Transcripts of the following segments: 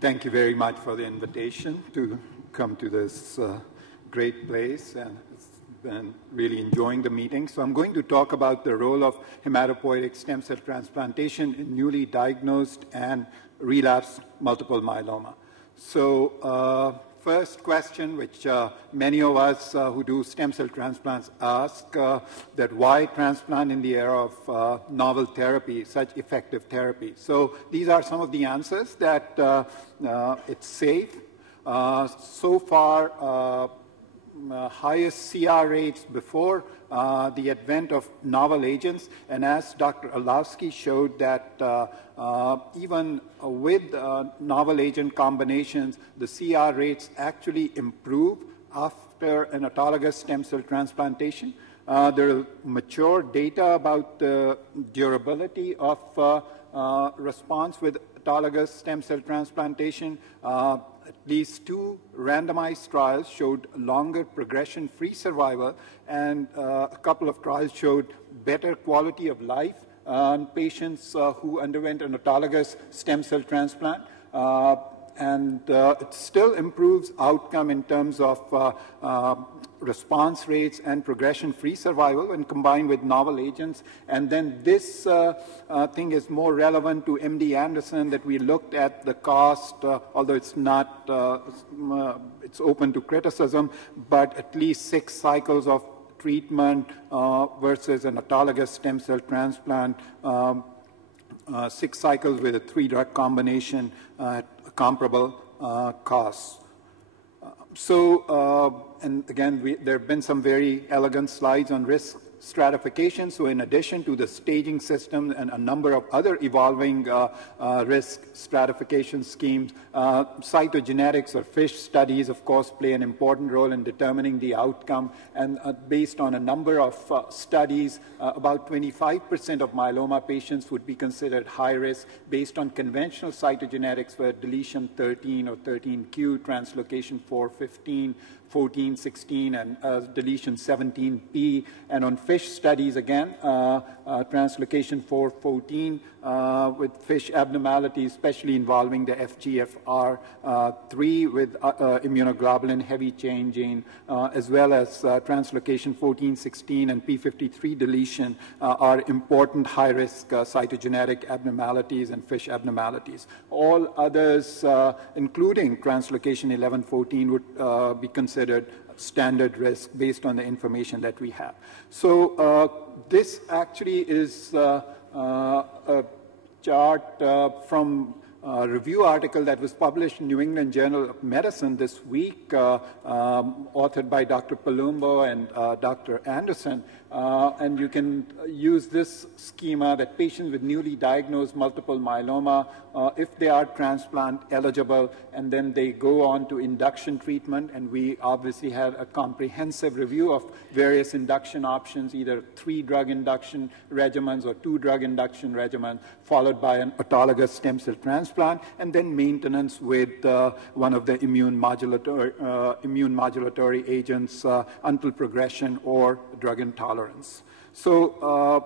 Thank you very much for the invitation to come to this great place, and it's been really enjoying the meeting. So I'm going to talk about the role of hematopoietic stem cell transplantation in newly diagnosed and relapsed multiple myeloma. So first question, which many of us who do stem cell transplants ask, that why transplant in the era of novel therapy, such effective therapy? So these are some of the answers, that it's safe. So far, highest CR rates before the advent of novel agents, and as Dr. Orlowski showed, that even with novel agent combinations, the CR rates actually improve after an autologous stem cell transplantation. There are mature data about the durability of response with autologous stem cell transplantation. At least 2 randomized trials showed longer progression-free survival, and a couple of trials showed better quality of life in patients who underwent an autologous stem cell transplant. And it still improves outcome in terms of response rates and progression-free survival when combined with novel agents. And then this thing is more relevant to MD Anderson, that we looked at the cost, although it's not, it's open to criticism, but at least 6 cycles of treatment versus an autologous stem cell transplant, 6 cycles with a 3-drug combination at comparable costs. And again, there have been some very elegant slides on risk stratification. So in addition to the staging system and a number of other evolving risk stratification schemes, cytogenetics or FISH studies, of course, play an important role in determining the outcome. And based on a number of studies, about 25% of myeloma patients would be considered high risk based on conventional cytogenetics, where deletion 13 or 13q, translocation 415, 14, 16, and deletion 17p. And on FISH studies, again, translocation 414 with FISH abnormalities, especially involving the FGFR3 with immunoglobulin heavy chain gene, as well as translocation 14, 16, and p53 deletion are important high-risk cytogenetic abnormalities and FISH abnormalities. All others, including translocation 11, 14, would be considered standard risk based on the information that we have. So this actually is a chart from a review article that was published in New England Journal of Medicine this week, authored by Dr. Palumbo and Dr. Anderson. And you can use this schema that patients with newly diagnosed multiple myeloma, if they are transplant eligible, and then they go on to induction treatment. And we obviously had a comprehensive review of various induction options, either 3-drug induction regimens or 2-drug induction regimens, followed by an autologous stem cell transplant, and then maintenance with one of the immune modulatory agents until progression or drug intolerance. So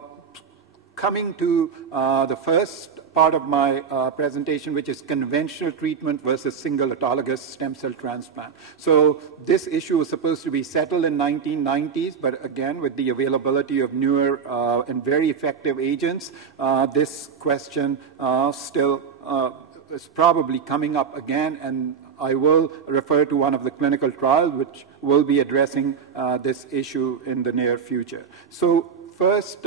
coming to the first part of my presentation, which is conventional treatment versus single autologous stem cell transplant. So this issue was supposed to be settled in 1990s, but again, with the availability of newer and very effective agents, this question still is probably coming up again, and I will refer to one of the clinical trials which will be addressing this issue in the near future. So first,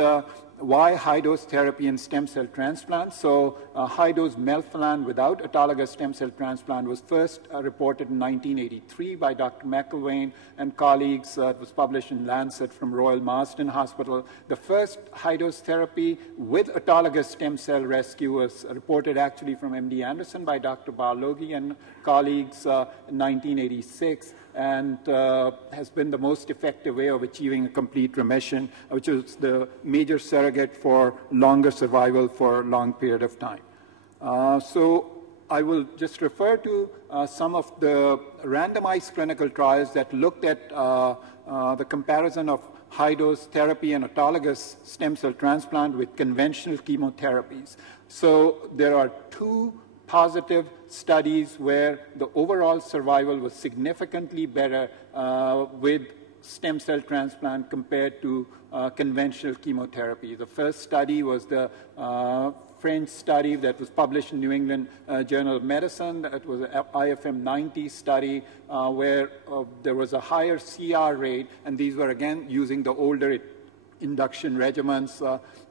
why high-dose therapy in stem cell transplant? So high-dose melphalan without autologous stem cell transplant was first reported in 1983 by Dr. McElwain and colleagues. It was published in Lancet from Royal Marsden Hospital. The first high-dose therapy with autologous stem cell rescue was reported actually from MD Anderson by Dr. Barlogi and colleagues in 1986. And has been the most effective way of achieving a complete remission, which is the major surrogate for longer survival for a long period of time. So I will just refer to some of the randomized clinical trials that looked at the comparison of high-dose therapy and autologous stem cell transplant with conventional chemotherapies. So there are 2 positive studies where the overall survival was significantly better with stem cell transplant compared to conventional chemotherapy. The first study was the French study that was published in New England Journal of Medicine. It was an IFM 90 study where there was a higher CR rate, and these were again using the older induction regimens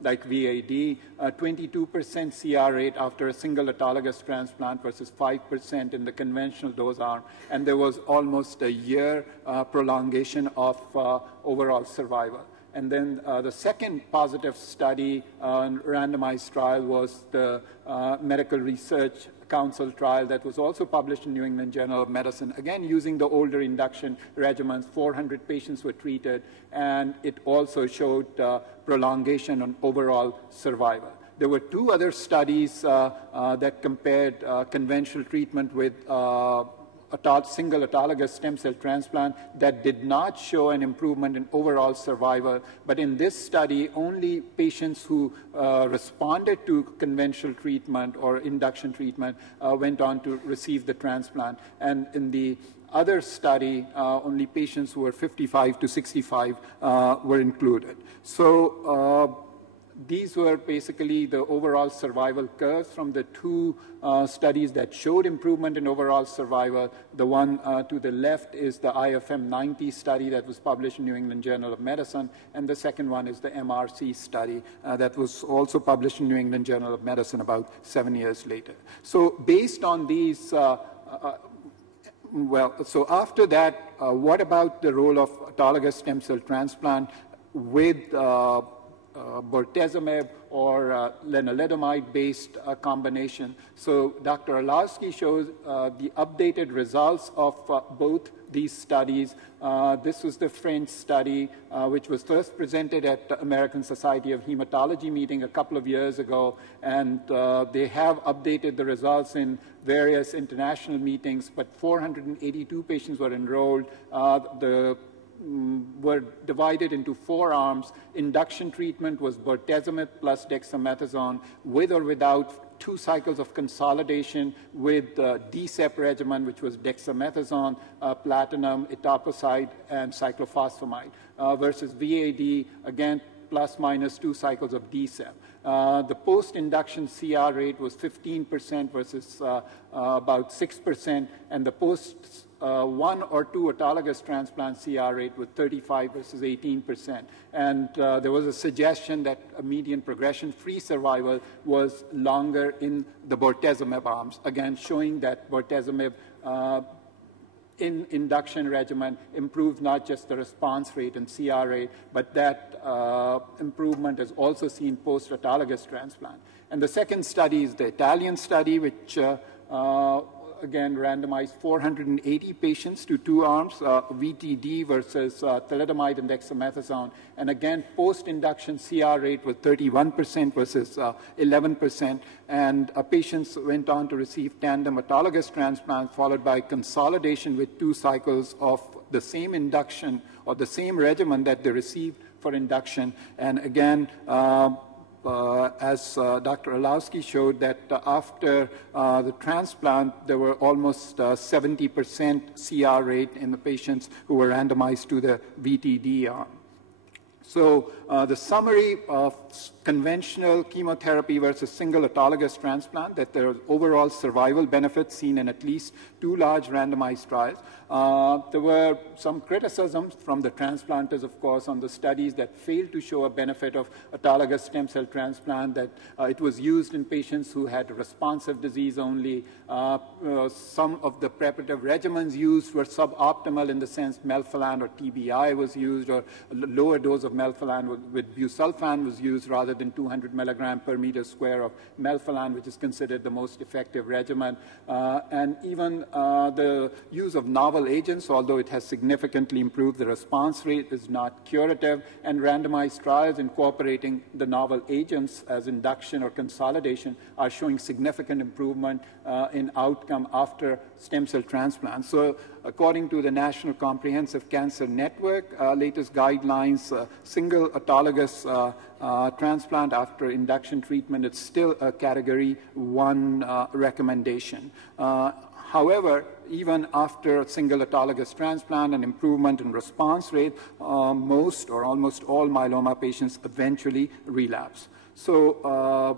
like VAD, 22% CR rate after a single autologous transplant versus 5% in the conventional dose arm. And there was almost a year prolongation of overall survival. And then the second positive study randomized trial was the Medical Research Council trial that was also published in New England Journal of Medicine. Again, using the older induction regimens, 400 patients were treated, and it also showed prolongation on overall survival. There were two other studies that compared conventional treatment with single autologous stem cell transplant that did not show an improvement in overall survival. But in this study, only patients who responded to conventional treatment or induction treatment went on to receive the transplant. And in the other study, only patients who were 55 to 65 were included. So these were basically the overall survival curves from the two studies that showed improvement in overall survival. The one to the left is the IFM 90 study that was published in New England Journal of Medicine, and the second one is the MRC study that was also published in New England Journal of Medicine about 7 years later. So based on these so after that, what about the role of autologous stem cell transplant with bortezomib or lenalidomide-based combination? So Dr. Orlowski shows the updated results of both these studies. This was the French study, which was first presented at the American Society of Hematology meeting a couple of years ago, and they have updated the results in various international meetings, but 482 patients were enrolled. Were divided into 4 arms. Induction treatment was bortezomib plus dexamethasone with or without 2 cycles of consolidation with DCEP regimen, which was dexamethasone, platinum, etoposide, and cyclophosphamide, versus VAD, again, plus minus 2 cycles of DCEP. The post-induction CR rate was 15% versus about 6%, and the post 1 or 2 autologous transplant CR rate with 35 versus 18%. And there was a suggestion that a median progression-free survival was longer in the bortezomib arms, again showing that bortezomib in induction regimen improved not just the response rate and CR rate, but that improvement is also seen post-autologous transplant. And the second study is the Italian study, which again randomized 480 patients to 2 arms, VTD versus thalidomide and dexamethasone. And again, post-induction CR rate was 31% versus 11%. And patients went on to receive tandem autologous transplant followed by consolidation with 2 cycles of the same induction or the same regimen that they received for induction. And again, as Dr. Orlowski showed, that after the transplant, there were almost 70% CR rate in the patients who were randomized to the VTD arm. So the summary of conventional chemotherapy versus single autologous transplant, that there are overall survival benefits seen in at least 2 large randomized trials. There were some criticisms from the transplanters, of course, on the studies that failed to show a benefit of autologous stem cell transplant, that it was used in patients who had responsive disease only. Some of the preparative regimens used were suboptimal in the sense melphalan or TBI was used, or a lower dose of melphalan with busulfan was used rather than 200 milligram per meter square of melphalan, which is considered the most effective regimen. And even the use of novel agents, although it has significantly improved the response rate, is not curative, and randomized trials incorporating the novel agents as induction or consolidation are showing significant improvement in outcome after stem cell transplant. So according to the National Comprehensive Cancer Network, latest guidelines, single autologous transplant after induction treatment, it's still a category 1 recommendation. However, even after a single autologous transplant, an improvement in response rate, most or almost all myeloma patients eventually relapse. So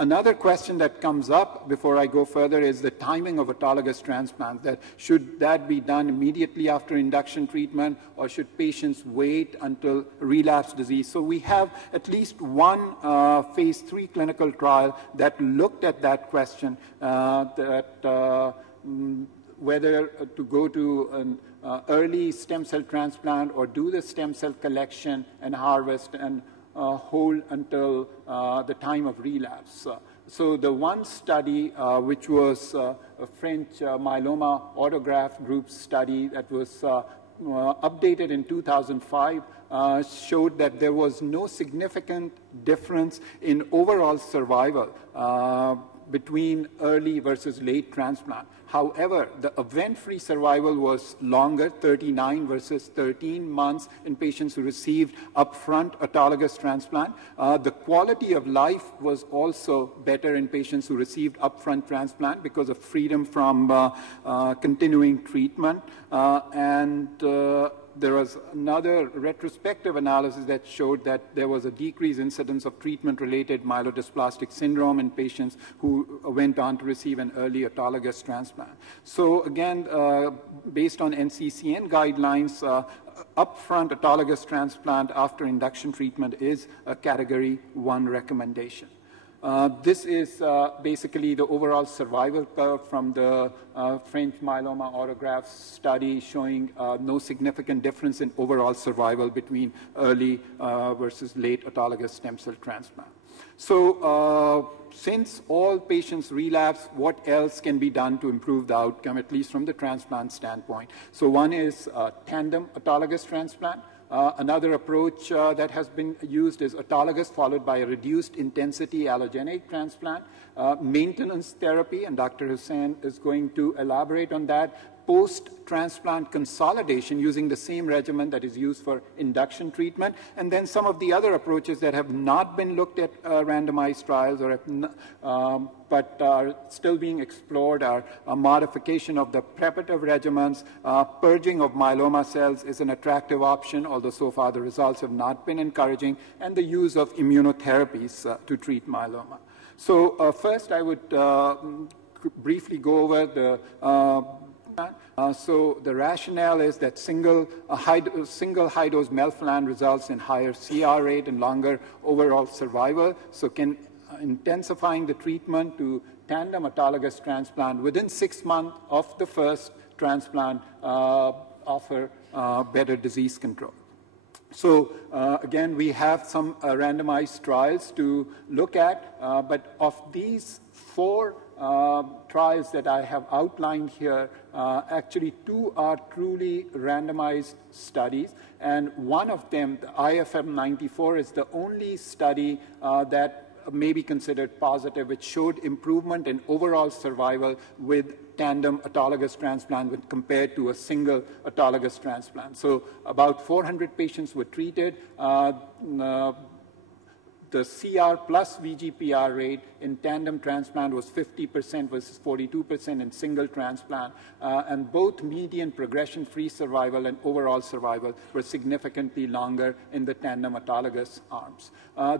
another question that comes up before I go further is the timing of autologous transplant. Should that be done immediately after induction treatment, or should patients wait until relapse disease? So we have at least one phase 3 clinical trial that looked at that question, whether to go to an early stem cell transplant or do the stem cell collection and harvest and hold until the time of relapse. So the one study, which was a French myeloma autograft group study that was updated in 2005, showed that there was no significant difference in overall survival between early versus late transplant. However, the event-free survival was longer, 39 versus 13 months in patients who received upfront autologous transplant. The quality of life was also better in patients who received upfront transplant because of freedom from continuing treatment. There was another retrospective analysis that showed that there was a decreased incidence of treatment-related myelodysplastic syndrome in patients who went on to receive an early autologous transplant. So again, based on NCCN guidelines, upfront autologous transplant after induction treatment is a category 1 recommendation. This is basically the overall survival curve from the French myeloma autograft study, showing no significant difference in overall survival between early versus late autologous stem cell transplant. So since all patients relapse, what else can be done to improve the outcome, at least from the transplant standpoint? So one is tandem autologous transplant. Another approach that has been used is autologous followed by a reduced intensity allogenic transplant, maintenance therapy, and Dr. Hussain is going to elaborate on that, post-transplant consolidation using the same regimen that is used for induction treatment, and then some of the other approaches that have not been looked at randomized trials or but are still being explored are a modification of the preparative regimens. Purging of myeloma cells is an attractive option, although so far the results have not been encouraging, and the use of immunotherapies to treat myeloma. So first I would briefly go over the so the rationale is that single high-dose melphalan results in higher CR rate and longer overall survival. So can intensifying the treatment to tandem autologous transplant within 6 months of the first transplant offer better disease control. So again, we have some randomized trials to look at, but of these 4 trials that I have outlined here, actually 2 are truly randomized studies, and one of them, the IFM94, is the only study that may be considered positive, which showed improvement in overall survival with tandem autologous transplant when compared to a single autologous transplant. So about 400 patients were treated. The CR plus VGPR rate in tandem transplant was 50% versus 42% in single transplant, and both median progression-free survival and overall survival were significantly longer in the tandem autologous arms.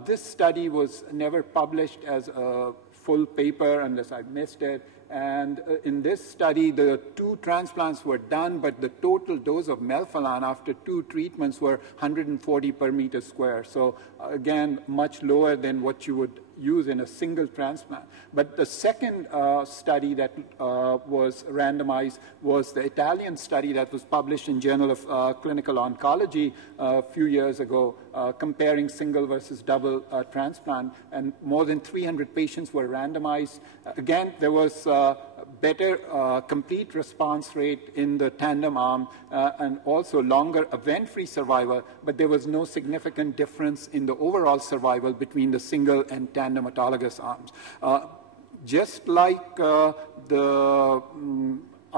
This study was never published as a full paper unless I missed it. And in this study, the 2 transplants were done, but the total dose of melphalan after 2 treatments were 140 per meter square. So again, much lower than what you would use in a single transplant. But the second study that was randomized was the Italian study that was published in Journal of Clinical Oncology a few years ago, comparing single versus double transplant, and more than 300 patients were randomized. Again, there was better complete response rate in the tandem arm and also longer event-free survival, but there was no significant difference in the overall survival between the single and tandem autologous arms. Just like the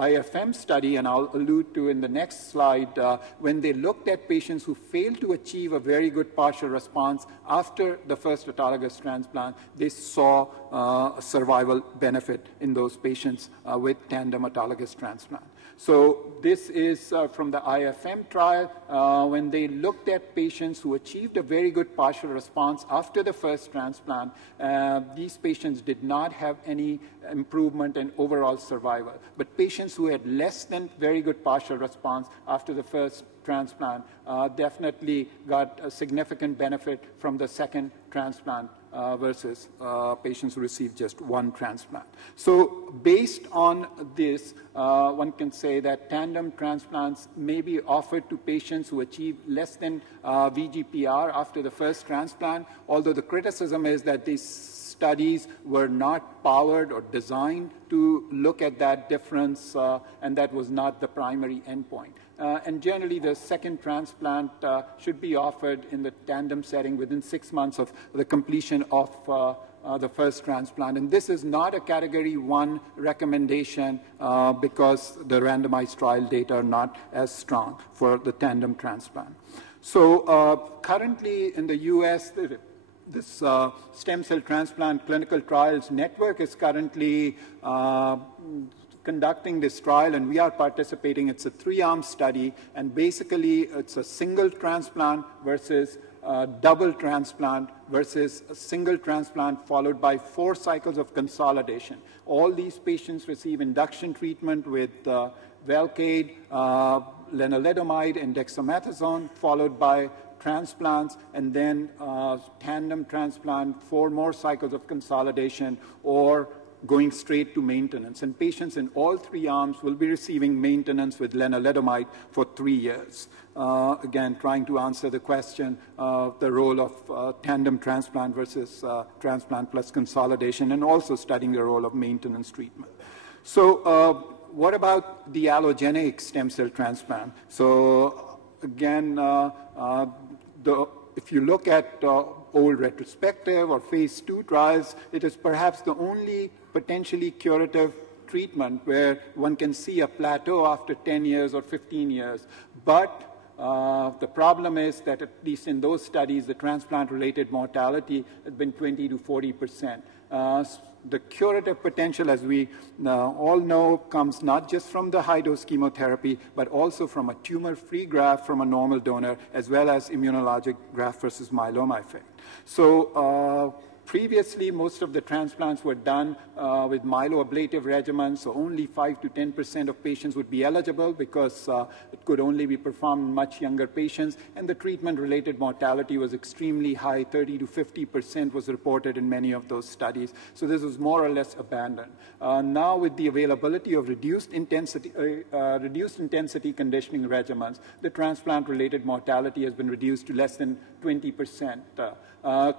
IFM study, and I'll allude to in the next slide, when they looked at patients who failed to achieve a very good partial response after the first autologous transplant, they saw a survival benefit in those patients with tandem autologous transplant. So this is from the IFM trial, when they looked at patients who achieved a very good partial response after the first transplant. These patients did not have any improvement in overall survival. But patients who had less than very good partial response after the first transplant definitely got a significant benefit from the second transplant versus patients who received just one transplant. So based on this, one can say that tandem transplants may be offered to patients who achieve less than VGPR after the first transplant, although the criticism is that these studies were not powered or designed to look at that difference, and that was not the primary endpoint. And generally, the second transplant should be offered in the tandem setting within 6 months of the completion of the first transplant. And this is not a Category 1 recommendation because the randomized trial data are not as strong for the tandem transplant. So currently in the US, this stem cell transplant clinical trials network is currently conducting this trial, and we are participating. It's a 3-arm study, and basically it's a single transplant versus double transplant versus a single transplant followed by 4 cycles of consolidation. All these patients receive induction treatment with Velcade, lenalidomide, and dexamethasone, followed by transplants, and then tandem transplant, 4 more cycles of consolidation, or going straight to maintenance. And patients in all 3 arms will be receiving maintenance with lenalidomide for 3 years. Again, trying to answer the question of the role of tandem transplant versus transplant plus consolidation, and also studying the role of maintenance treatment. So what about the allogeneic stem cell transplant? So again, if you look at old retrospective or phase 2 trials, it is perhaps the only potentially curative treatment where one can see a plateau after 10 years or 15 years. But the problem is that at least in those studies, the transplant-related mortality has been 20 to 40%. The curative potential, as we all know, comes not just from the high-dose chemotherapy, but also from a tumor-free graft from a normal donor, as well as immunologic graft versus myeloma effect. So previously, most of the transplants were done with myeloablative regimens, so only 5 to 10% of patients would be eligible because it could only be performed in much younger patients, and the treatment-related mortality was extremely high. 30 to 50% was reported in many of those studies. So this was more or less abandoned. Now, with the availability of reduced intensity conditioning regimens, the transplant-related mortality has been reduced to less than 20%.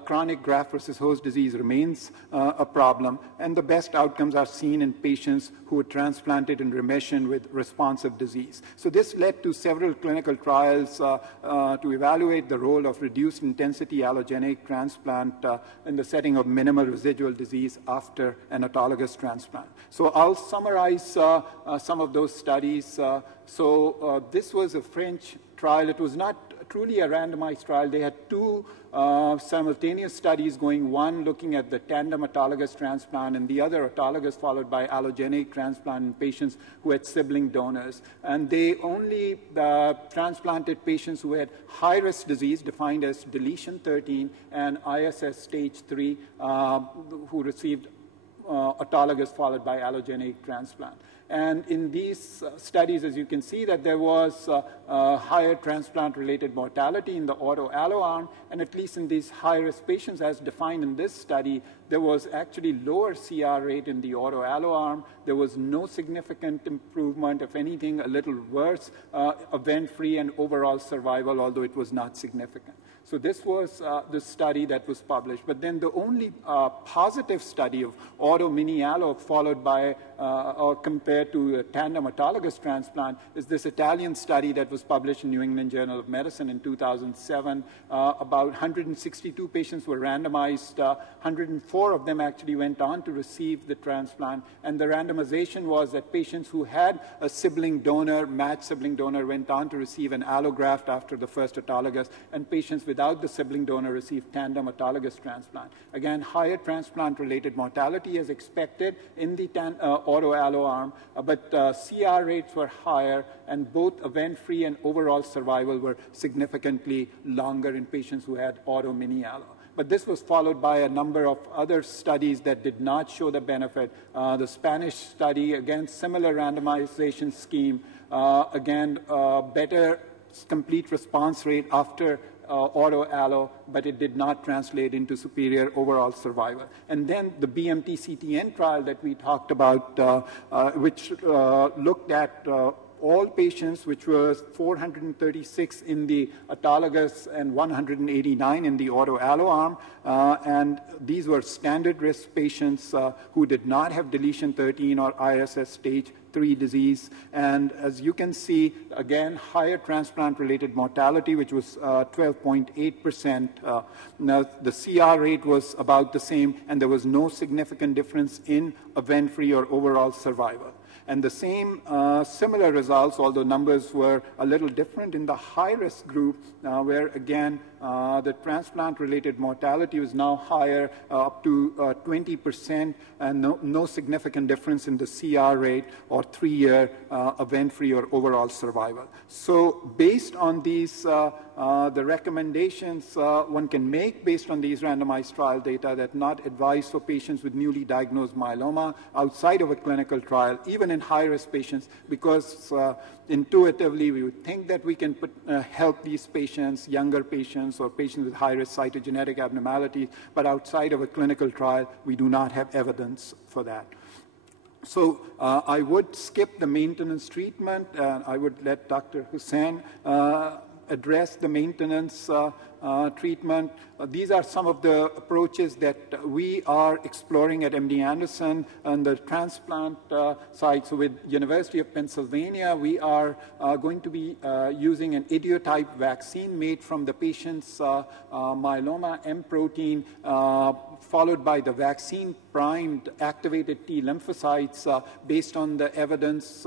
Chronic graft versus host disease remains a problem, and the best outcomes are seen in patients who were transplanted in remission with responsive disease. So this led to several clinical trials to evaluate the role of reduced intensity allogeneic transplant in the setting of minimal residual disease after an autologous transplant. So I'll summarize some of those studies. This was a French trial. It was not truly a randomized trial. They had 2 simultaneous studies going, one looking at the tandem autologous transplant and the other autologous followed by allogeneic transplant in patients who had sibling donors. And they only transplanted patients who had high-risk disease, defined as deletion 13, and ISS stage 3, who received autologous followed by allogeneic transplant. And in these studies, as you can see, that there was higher transplant-related mortality in the auto-allo arm, and at least in these high-risk patients, as defined in this study, there was actually lower CR rate in the auto-allo arm. There was no significant improvement, if anything, a little worse, event-free and overall survival, although it was not significant. So this was the study that was published. But then the only positive study of auto mini-allo followed by or compared compared to tandem autologous transplant is this Italian study that was published in New England Journal of Medicine in 2007. About 162 patients were randomized. 104 of them actually went on to receive the transplant. And the randomization was that patients who had a sibling donor, matched sibling donor, went on to receive an allograft after the first autologous, and patients without the sibling donor received tandem autologous transplant. Again, higher transplant-related mortality as expected in the auto-allo arm, but CR rates were higher, and both event-free and overall survival were significantly longer in patients who had auto-mini-allo. But this was followed by a number of other studies that did not show the benefit. The Spanish study, again, similar randomization scheme, again, better complete response rate after auto-allo, but it did not translate into superior overall survival. And then the BMT-CTN trial that we talked about, which looked at all patients, which was 436 in the autologous and 189 in the auto-allo arm. And these were standard risk patients who did not have deletion 13 or ISS stage 3 disease. And as you can see, again, higher transplant-related mortality, which was 12.8%. Now, the CR rate was about the same, and there was no significant difference in event-free or overall survival. And the same similar results, although numbers were a little different in the high-risk group, where again the transplant-related mortality was now higher, up to 20%, and no significant difference in the CR rate or 3-year event-free or overall survival. So based on these, the recommendations one can make based on these randomized trial data that not advised for patients with newly diagnosed myeloma outside of a clinical trial, even in high-risk patients, because intuitively we would think that we can help these patients, younger patients or patients with high-risk cytogenetic abnormalities, but outside of a clinical trial, we do not have evidence for that. So I would skip the maintenance treatment, and I would let Dr. Hussain address the maintenance treatment. These are some of the approaches that we are exploring at MD Anderson on the transplant side. So with University of Pennsylvania, we are going to be using an idiotype vaccine made from the patient's myeloma M protein, followed by the vaccine-primed activated T lymphocytes based on the evidence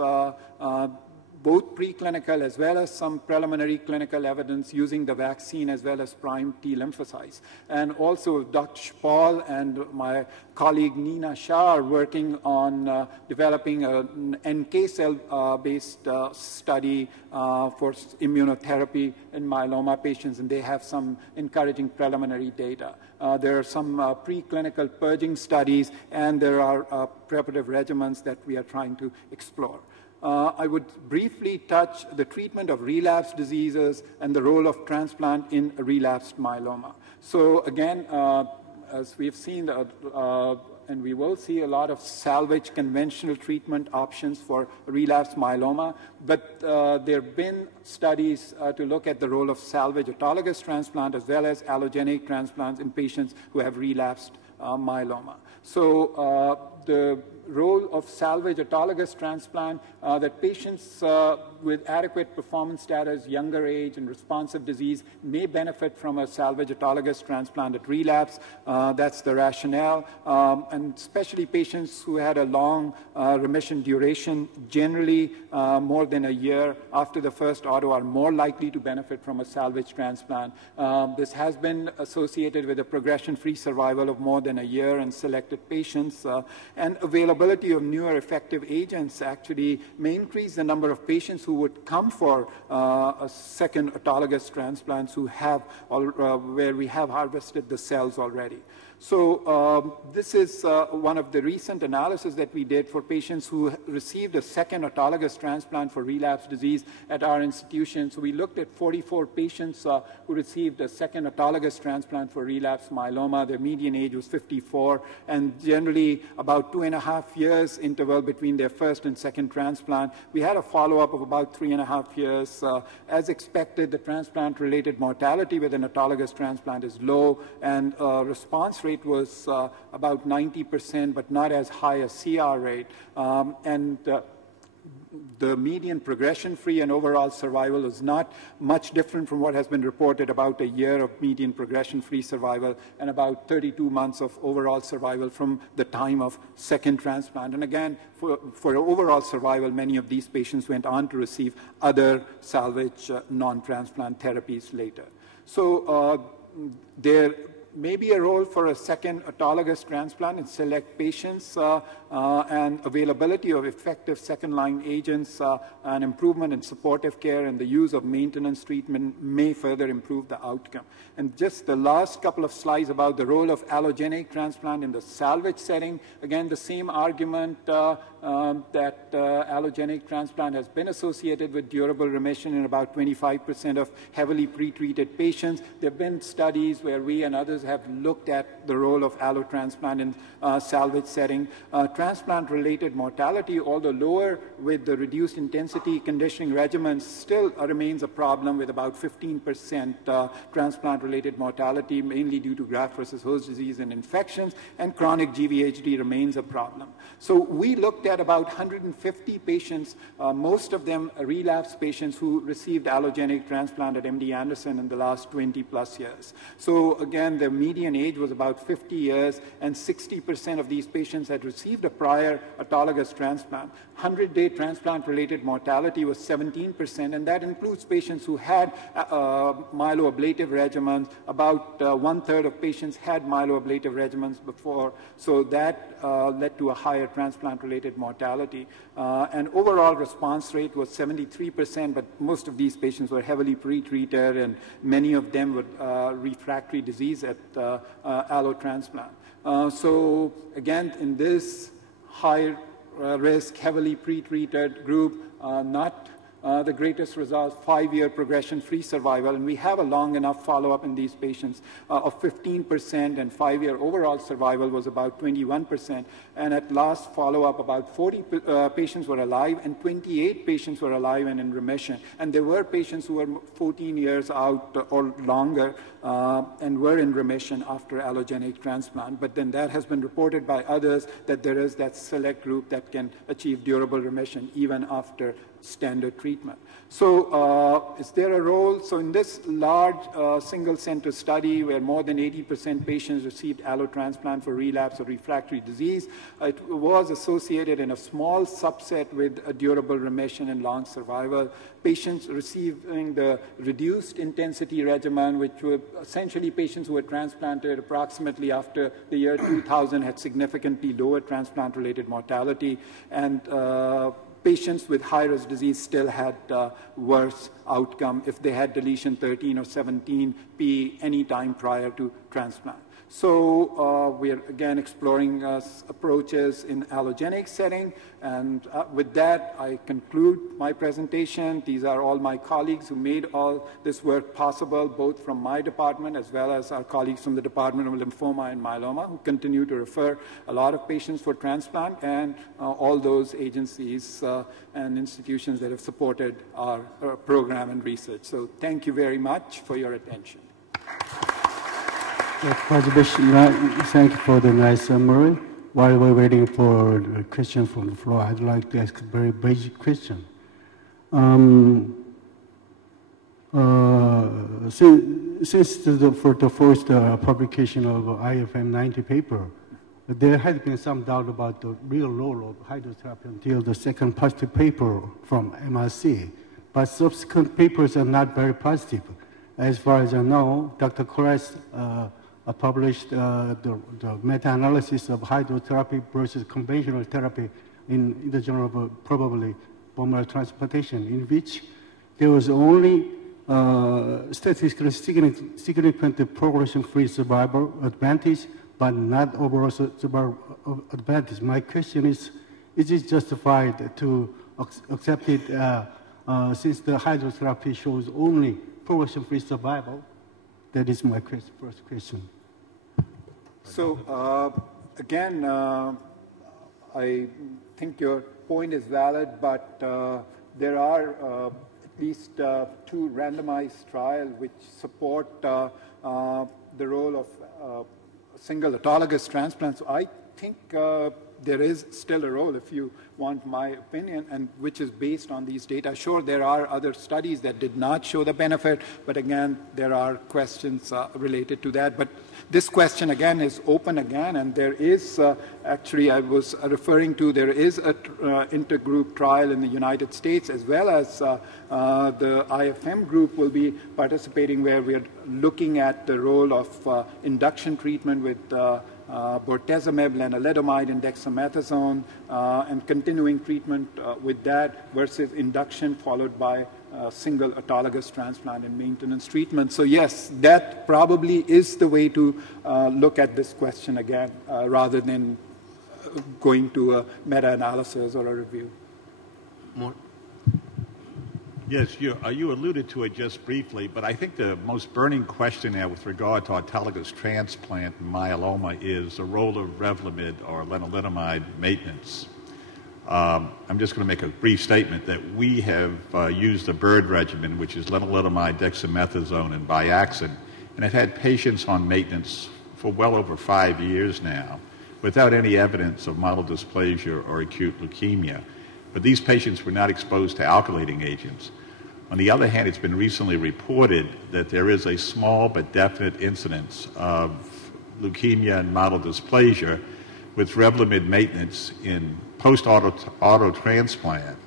both preclinical as well as some preliminary clinical evidence using the vaccine as well as primed T lymphocytes. And also Dr. Paul and my colleague Nina Shah are working on developing an NK cell-based study for immunotherapy in myeloma patients, and they have some encouraging preliminary data. There are some preclinical purging studies, and there are preparative regimens that we are trying to explore. I would briefly touch the treatment of relapsed diseases and the role of transplant in relapsed myeloma. So again, as we've seen, and we will see a lot of salvage conventional treatment options for relapsed myeloma, but there have been studies to look at the role of salvage autologous transplant as well as allogeneic transplants in patients who have relapsed myeloma. So the role of salvage autologous transplant, that patients with adequate performance status, younger age, and responsive disease may benefit from a salvage autologous transplant at relapse. That's the rationale. And especially patients who had a long remission duration, generally more than a year after the first auto, are more likely to benefit from a salvage transplant. This has been associated with a progression-free survival of more than a year in selected patients, and availability of newer effective agents actually may increase the number of patients who would come for a second autologous transplants who have where we have harvested the cells already. So this is one of the recent analyses that we did for patients who received a second autologous transplant for relapse disease at our institution. So we looked at 44 patients who received a second autologous transplant for relapse myeloma. Their median age was 54, and generally about 2.5 years interval between their first and second transplant. We had a follow-up of about 3.5 years. As expected, the transplant-related mortality with an autologous transplant is low, and response rate was about 90%, but not as high a CR rate. the median progression-free and overall survival is not much different from what has been reported, about a year of median progression-free survival and about 32 months of overall survival from the time of second transplant. And again, for overall survival, many of these patients went on to receive other salvage non-transplant therapies later. So there may be a role for a second autologous transplant in select patients, and availability of effective second-line agents and improvement in supportive care and the use of maintenance treatment may further improve the outcome. And just the last couple of slides about the role of allogenic transplant in the salvage setting. Again, the same argument that allogenic transplant has been associated with durable remission in about 25% of heavily pretreated patients. There have been studies where we and others have looked at the role of allotransplant in salvage setting. Transplant-related mortality, although lower with the reduced intensity conditioning regimens, still remains a problem with about 15% transplant-related mortality, mainly due to graft versus host disease and infections, and chronic GVHD remains a problem. So we looked at about 150 patients, most of them relapse patients who received allogenic transplant at MD Anderson in the last 20+ years. So again, the median age was about 50 years, and 60% of these patients had received a prior autologous transplant. 100-day transplant-related mortality was 17%, and that includes patients who had myeloablative regimens. About 1/3 of patients had myeloablative regimens before, so that led to a higher transplant-related mortality. And overall response rate was 73%, but most of these patients were heavily pretreated, and many of them were refractory disease at allotransplant. So again, in this high risk, heavily pretreated group, not the greatest results, 5-year progression-free survival, and we have a long enough follow-up in these patients of 15%, and 5-year overall survival was about 21%, and at last follow-up about 40 patients were alive, and 28 patients were alive and in remission. And there were patients who were 14 years out or longer and were in remission after allogenic transplant, but then that has been reported by others that there is that select group that can achieve durable remission even after standard treatment. So is there a role? So in this large single-center study where more than 80% patients received allotransplant for relapse or refractory disease, it was associated in a small subset with a durable remission and long survival. Patients receiving the reduced intensity regimen, which were essentially patients who were transplanted approximately after the year 2000, had significantly lower transplant-related mortality, and patients with high-risk disease still had worse outcome if they had deletion 13 or 17p any time prior to transplant. So we are again exploring approaches in allogenic setting, and with that I conclude my presentation. These are all my colleagues who made all this work possible, both from my department as well as our colleagues from the Department of Lymphoma and Myeloma, who continue to refer a lot of patients for transplant, and all those agencies and institutions that have supported our program and research. So thank you very much for your attention. qazilbash, thank you for the nice summary. While we're waiting for a question from the floor, I'd like to ask a very basic question. Since for the first publication of IFM 90 paper, there had been some doubt about the real role of hydrotherapy until the second positive paper from MRC. But subsequent papers are not very positive. As far as I know, Dr. Koresh published the meta-analysis of hydrotherapy versus conventional therapy in the journal of probably bone marrow transplantation, in which there was only statistically significant progression-free survival advantage, but not overall survival advantage. My question is it justified to accept it since the hydrotherapy shows only progression-free survival? That is my first question. So again, I think your point is valid, but there are at least 2 randomized trials which support the role of single autologous transplant. So I think there is still a role, if you want my opinion, and which is based on these data. Sure, there are other studies that did not show the benefit, but again, there are questions related to that. But this question, again, is open again, and there is, actually, I was referring to, there is an intergroup trial in the United States, as well as the IFM group will be participating, where we are looking at the role of induction treatment with bortezomib, lenalidomide, and dexamethasone, and continuing treatment with that versus induction followed by single autologous transplant and maintenance treatment. So yes, that probably is the way to look at this question again, rather than going to a meta-analysis or a review. More? Yes, you alluded to it just briefly, but I think the most burning question now with regard to autologous transplant and myeloma is the role of Revlimid or lenalidomide maintenance. I'm just going to make a brief statement that we have used the BIRD regimen, which is lenalidomide, dexamethasone, and Biaxin, and have had patients on maintenance for well over 5 years now without any evidence of myelodysplasia or acute leukemia. But these patients were not exposed to alkylating agents. On the other hand, it's been recently reported that there is a small but definite incidence of leukemia and myelodysplasia with Revlimid maintenance in post-auto transplant,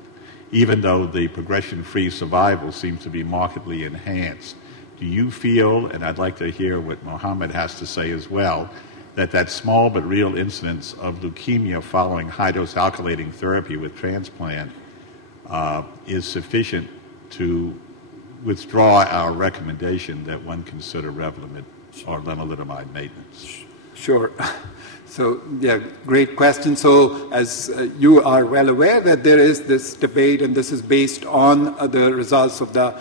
even though the progression-free survival seems to be markedly enhanced. Do you feel, and I'd like to hear what Mohammed has to say as well, that small but real incidence of leukemia following high-dose alkylating therapy with transplant is sufficient to withdraw our recommendation that one consider Revlimid or lenalidomide maintenance? Sure. So, yeah, great question. So, as you are well aware that there is this debate, and this is based on the results of the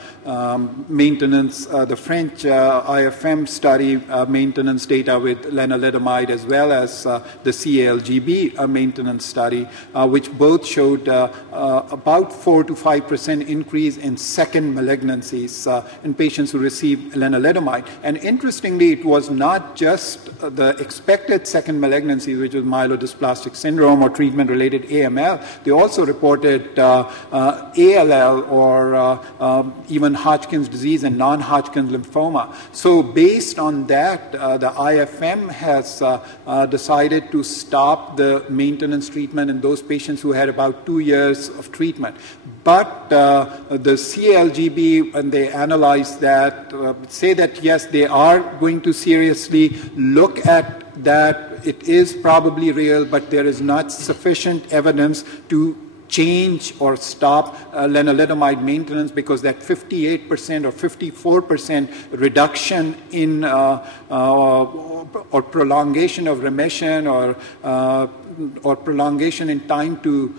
maintenance, the French IFM study maintenance data with lenalidomide, as well as the CALGB maintenance study, which both showed about 4 to 5% increase in second malignancies in patients who received lenalidomide. And interestingly, it was not just the expected second malignancy, which was myelodysplastic syndrome or treatment-related AML. They also reported ALL or even Hodgkin's disease and non-Hodgkin's lymphoma. So based on that, the IFM has decided to stop the maintenance treatment in those patients who had about 2 years of treatment. But the CALGB, when they analyze that, say that yes, they are going to seriously look at that. It is probably real, but there is not sufficient evidence to change or stop lenalidomide maintenance, because that 58% or 54% reduction in or prolongation of remission or prolongation in time to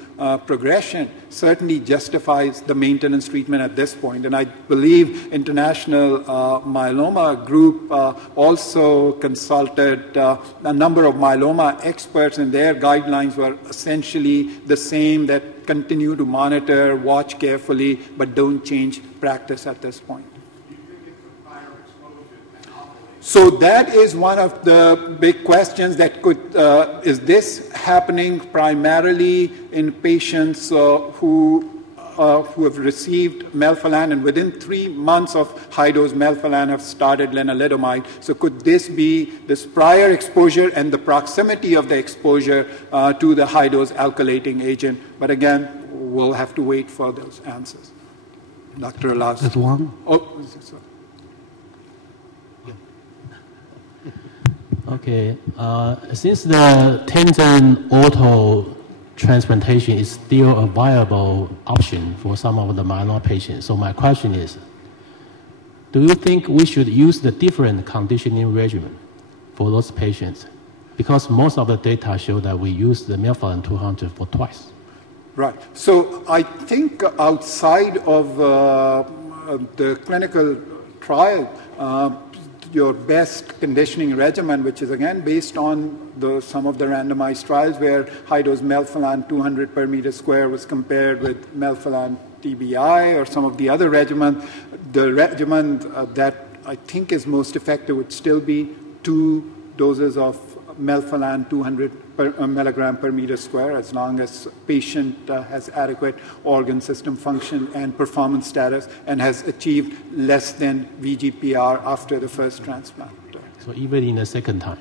progression certainly justifies the maintenance treatment at this point. And I believe International Myeloma Group also consulted a number of myeloma experts, and their guidelines were essentially the same, that continue to monitor, watch carefully, but don't change practice at this point. So that is one of the big questions that could, is this happening primarily in patients who have received melphalan and within 3 months of high-dose melphalan have started lenalidomide? So could this be this prior exposure and the proximity of the exposure to the high-dose alkylating agent? But again, we'll have to wait for those answers. Dr. Alas. There's one. Oh, sorry. Okay, since the tandem auto transplantation is still a viable option for some of the myeloma patients, so my question is, do you think we should use the different conditioning regimen for those patients? Because most of the data show that we use the melphalan 200 for twice. Right. So I think outside of the clinical trial, your best conditioning regimen, which is again based on some of the randomized trials where high-dose melphalan 200 per meter square was compared with melphalan TBI or some of the other regimens, the regimen that I think is most effective would still be 2 doses of melphalan 200 milligram per meter square, as long as patient has adequate organ system function and performance status and has achieved less than VGPR after the first transplant. So even in the second time?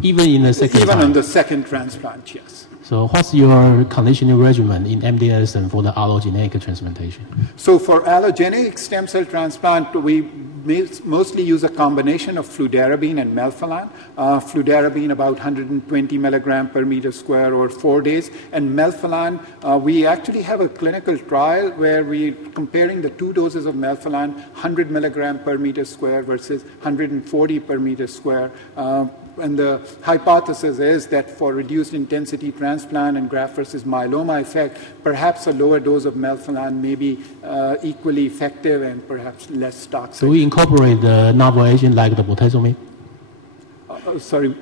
Even in the second time? Even on the second transplant, yes. So what's your conditioning regimen in MDS and for the allogeneic transplantation? So for allogeneic stem cell transplant, we mostly use a combination of fludarabine and melphalan. Fludarabine about 120 milligram per meter square over 4 days. And melphalan, we actually have a clinical trial where we're comparing the 2 doses of melphalan, 100 milligram per meter square versus 140 per meter square. And the hypothesis is that for reduced intensity transplant and graft versus myeloma effect, perhaps a lower dose of melphalan may be equally effective and perhaps less toxic. So we incorporate the novel agent like the bortezomib? Sorry.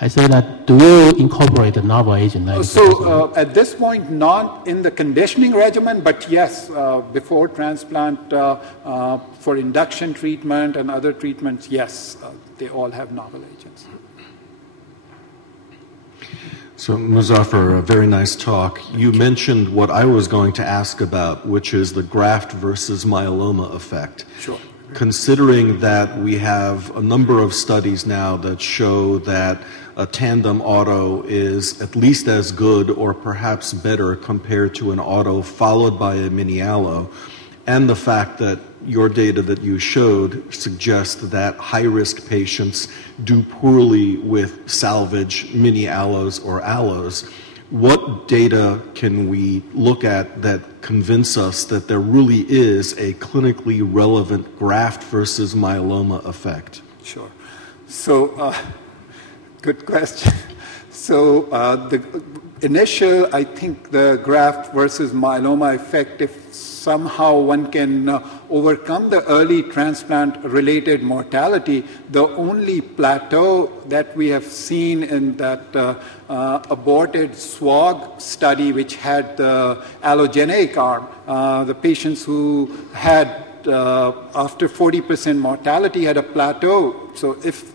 I say that, do you incorporate the novel agent like So at this point, not in the conditioning regimen, but yes, before transplant, for induction treatment and other treatments, yes, they all have novel agents. So Muzaffar, a very nice talk. You mentioned what I was going to ask about, which is the graft versus myeloma effect. Sure. Considering that we have a number of studies now that show that a tandem auto is at least as good or perhaps better compared to an auto followed by a mini allo, and the fact that your data that you showed suggests that high-risk patients do poorly with salvage mini allos or allos, what data can we look at that convince us that there really is a clinically relevant graft versus myeloma effect? Sure. So, good question. So, the initial, I think the graft versus myeloma effect, if somehow one can overcome the early transplant-related mortality, the only plateau that we have seen in that aborted SWOG study, which had the allogeneic arm, the patients who had, after 40% mortality, had a plateau. So if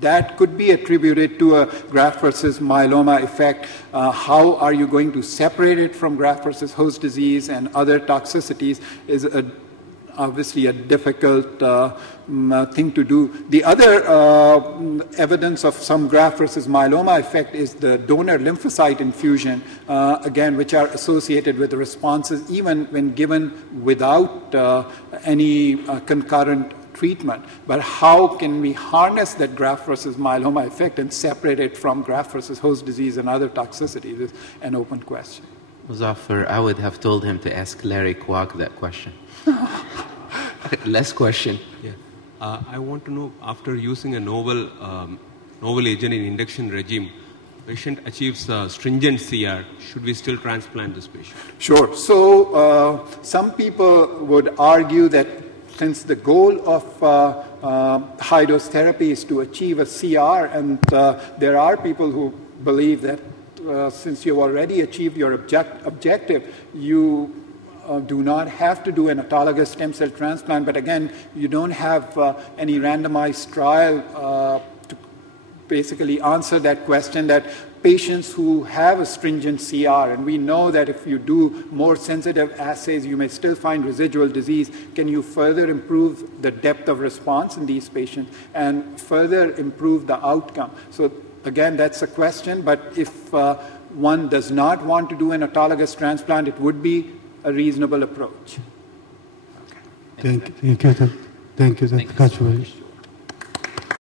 that could be attributed to a graft versus myeloma effect, how are you going to separate it from graft versus host disease and other toxicities is obviously a difficult thing to do. The other evidence of some graft versus myeloma effect is the donor lymphocyte infusion, again, which are associated with responses even when given without any concurrent treatment. But how can we harness that graft versus myeloma effect and separate it from graft versus host disease and other toxicities is an open question. Muzaffar, I would have told him to ask Larry Kwok that question. Last question. Yeah. I want to know, after using a novel agent in induction regime, patient achieves stringent CR, should we still transplant this patient? Sure. So some people would argue that since the goal of high-dose therapy is to achieve a CR, and there are people who believe that since you've already achieved your objective, you do not have to do an autologous stem cell transplant. But again, you don't have any randomized trial to basically answer that question, that patients who have a stringent CR, and we know that if you do more sensitive assays, you may still find residual disease. Can you further improve the depth of response in these patients and further improve the outcome? So again, that's a question, but if one does not want to do an autologous transplant, it would be a reasonable approach. Okay. Thank you. Thank you.